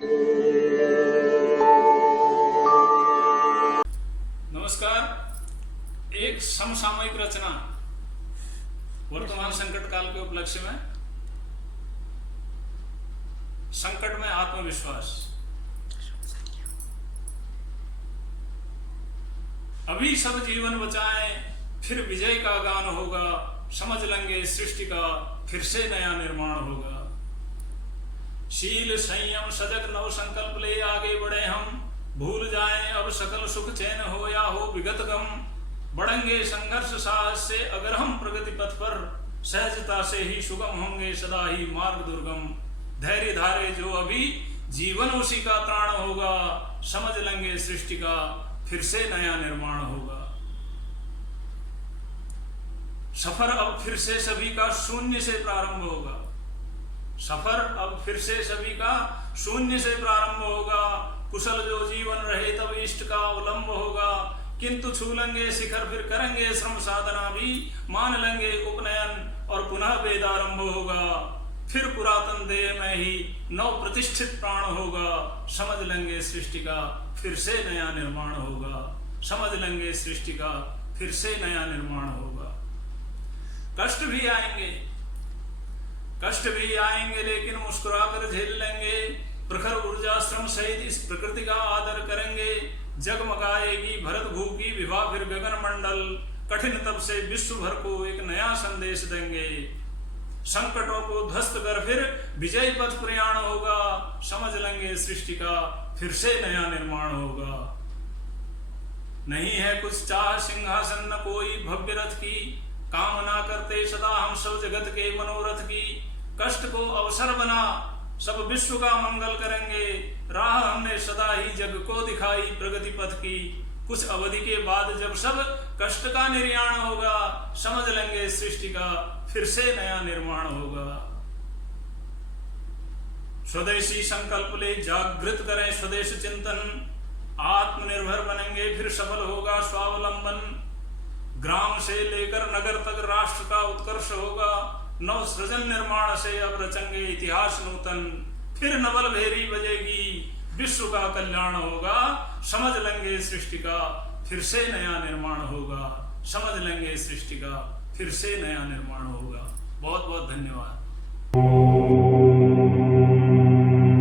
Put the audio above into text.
नमस्कार। एक समसामयिक रचना वर्तमान संकट काल के उपलक्ष्य में, संकट में आत्मविश्वास। अभी सब जीवन बचाएं, फिर विजय का गान होगा। समझ लेंगे सृष्टि का फिर से नया निर्माण होगा। शील संयम सजग नव संकल्प ले आगे बढ़े हम। भूल जाएं अब सकल सुख चैन हो या हो विगत गम। बढ़ेंगे संघर्ष साहस से अगर हम प्रगति पथ पर। सहजता से ही सुगम होंगे सदा ही मार्ग दुर्गम। धैर्य धारे जो अभी जीवन उसी का त्राण होगा। समझ लेंगे सृष्टि का फिर से नया निर्माण होगा। सफर अब फिर से सभी का शून्य से प्रारंभ होगा। सफर अब फिर से सभी का शून्य से प्रारंभ होगा। कुशल जो जीवन रहे तब इष्ट का अवलंब होगा। किंतु छू लेंगे शिखर फिर करेंगे श्रम साधना भी। मान लेंगे उपनयन और पुनः वेदारंभ होगा। फिर पुरातन देह में ही नव प्रतिष्ठित प्राण होगा। समझ लेंगे सृष्टि का फिर से नया निर्माण होगा। समझ लेंगे सृष्टि का फिर से नया निर्माण होगा। कष्ट भी आएंगे लेकिन मुस्कुराकर झेल लेंगे। प्रखर ऊर्जा श्रम सहित इस प्रकृति का आदर करेंगे। जगमगाएगी भरत भूखी विभा फिर गगन मंडल। कठिन तप से विश्व भर को एक नया संदेश देंगे। संकटों को ध्वस्त कर फिर विजय पथ प्रयाण होगा। समझ लेंगे सृष्टि का फिर से नया निर्माण होगा। नहीं है कुछ चाह सिंहासन न कोई भव्य रथ की। कामना करते सदा हम सब जगत के मनोरथ की। कष्ट को अवसर बना सब विश्व का मंगल करेंगे। राह हमने सदा ही जग को दिखाई प्रगति पथ की। कुछ अवधि के बाद जब सब कष्ट का निर्याण होगा। समझ लेंगे सृष्टि का फिर से नया निर्माण होगा। स्वदेशी संकल्प ले जागृत करें स्वदेश चिंतन। आत्मनिर्भर बनेंगे फिर सफल होगा स्वावलंबन। ग्राम से लेकर नगर तक राष्ट्र का उत्कर्ष होगा। नव सृजन निर्माण से अब रचेंगे इतिहास नूतन। फिर नवल भेरी बजेगी विश्व का कल्याण होगा। समझ लेंगे सृष्टि का फिर से नया निर्माण होगा। समझ लेंगे सृष्टि का फिर से नया निर्माण होगा। बहुत बहुत धन्यवाद।